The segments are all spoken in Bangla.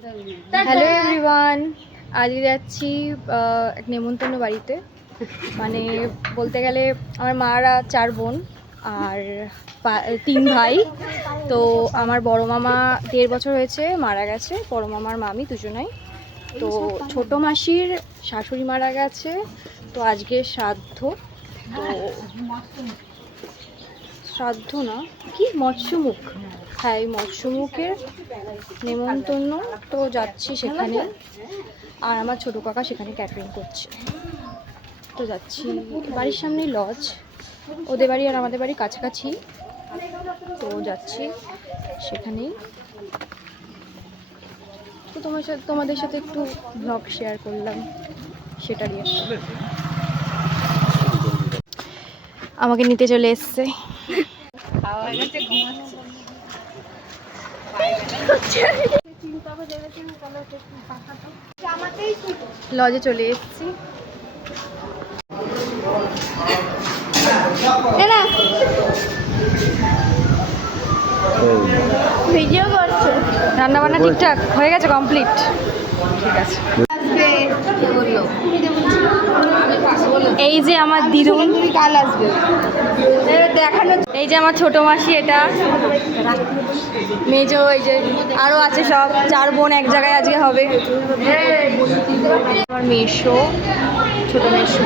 হ্যালো এভরিওয়ান, আজকে যাচ্ছি এক নেমন্তন্ন বাড়িতে। মানে বলতে গেলে আমার মারা 4 বোন আর 3 ভাই। তো আমার বড় মামা 1.5 বছর হয়েছে মারা গেছে, বড় মামার মামি দুজনাই। তো ছোট মাসির শাশুড়ি মারা গেছে, তো আজকে শ্রাদ্ধ। তো শ্রাদ্ধ না কি মৎস্যমুখ, হ্যাঁ এই মৎস্যমুখের নেমন্তন্ন। তো যাচ্ছি সেখানে, আর আমার ছোটো কাকা সেখানে ক্যাটারিং করছে। তো যাচ্ছি, বাড়ির সামনেই লজ, ওদের বাড়ি আর আমাদের বাড়ি কাছাকাছি। তো যাচ্ছি সেখানেই। তো তোমাদের সাথে একটু ব্লগ শেয়ার করলাম সেটা নিয়ে। আমাকে নিতে চলে এসছে, লজে চলে এসেছি। ভিডিও করছো? রান্না বান্না ঠিকঠাক হয়ে গেছে, কমপ্লিট? ঠিক আছে। এই যে আমার দিদুন কাল আসবে দেখানো। এই যে আমার ছোট মাসি, এটা মেজো, এই যে আরো আছে, সব 4 বোন এক জায়গায় আজকে হবে। আমার মেশো, ছোট মেশো।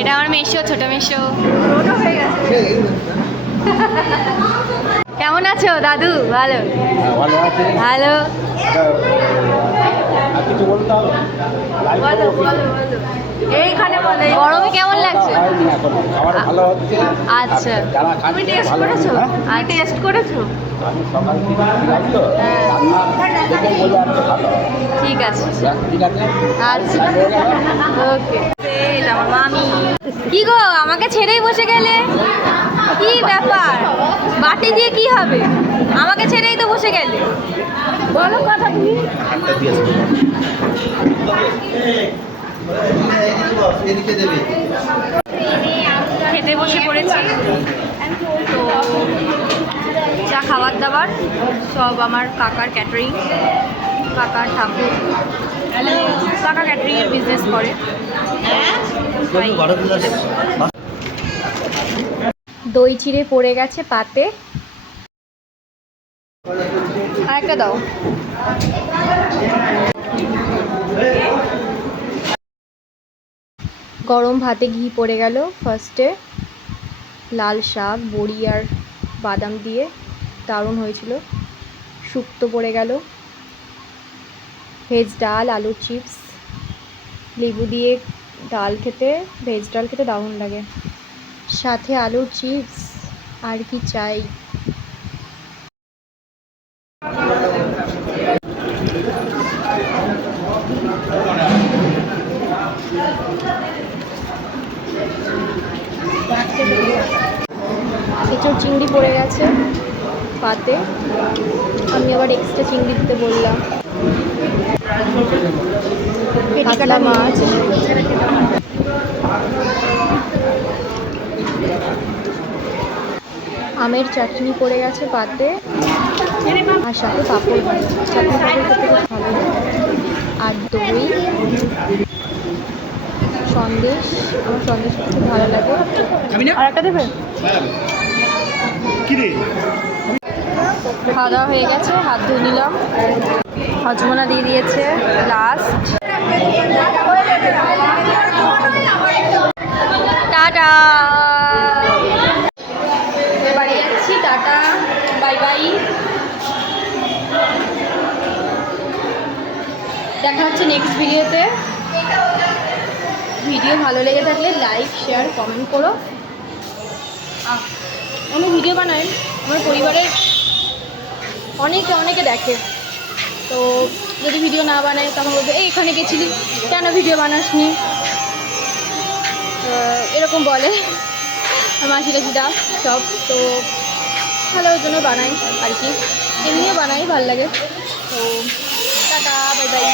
এটা আমার মেশো, ছোট মেশো। কেমন আছো দাদু? ভালো ভালো। এইখানে গরমে কেমন লাগছে? আচ্ছা, তুমি টেস্ট করেছো? আর টেস্ট করেছো? ঠিক আছে, আচ্ছা ওকে। এটা আমার মামি। কি গো, আমাকে ছেড়েই বসে গেলে? কি ব্যাপার, বাটি দিয়ে কি হবে? আমাকে ছেড়েই তো বসে গেলে, বলো কথা তুমি। খেতে বসে পড়েছি। তো যা খাবার দাবার সব আমার কাকার ক্যাটারিং, কাকার ঠাকুর, কাকা ক্যাটারিংয়ের বিজনেস করে। দই চিড়ে পড়ে গেছে পাতে, আরেকটা দাও। গরম ভাতে ঘি পড়ে গেল ফার্স্টে, লাল শাক বড়ি আর বাদাম দিয়ে দারুণ হয়েছিল। শুক্তো পড়ে গেল, ভেজ ডাল, আলুর চিপস, লেবু দিয়ে ডাল খেতে, ভেজ ডাল খেতে দারুণ লাগে, সাথে আলুর চিপস, আর কি চাই। এঁচোড় চিংড়ি পড়ে গেছে পাতে, আমি আবার এক্সট্রা চিংড়ি দিতে বললাম। কাতলা মাছ, আমের চাটনি পড়ে গেছে পাতে, আর সাথে পাঁপড় ভাজা। চাটনি পাঁপড় খেতে খুব ভালো লাগে। আর দই, সন্দেশ, আমার সন্দেশ খুব ভালো লাগে। আর একটা দেবে? খাওয়া দাওয়া হয়ে গেছে, হাত ধুয়ে নিলাম, হজমোলা দিয়ে দিয়েছে লাস্ট। টাটা, বাড়ি যাচ্ছি, টাটা বাই বাই। দেখা হচ্ছে নেক্সট ভিডিওতে। ভিডিও ভালো লেগে থাকলে লাইক শেয়ার কমেন্ট করো। আমি ভিডিও বানাই, আমার পরিবারের অনেকে দেখে, তো যদি ভিডিও না বানায় তখন বলবে এই এখানে গেছিলি কেন ভিডিও বানাসনি, এরকম বলে মাসি টাসিটা সব। তো ভালোর জন্য বানাই আর কি, এমনিও বানাই, ভালো লাগে। তো টাটা বাই বাই।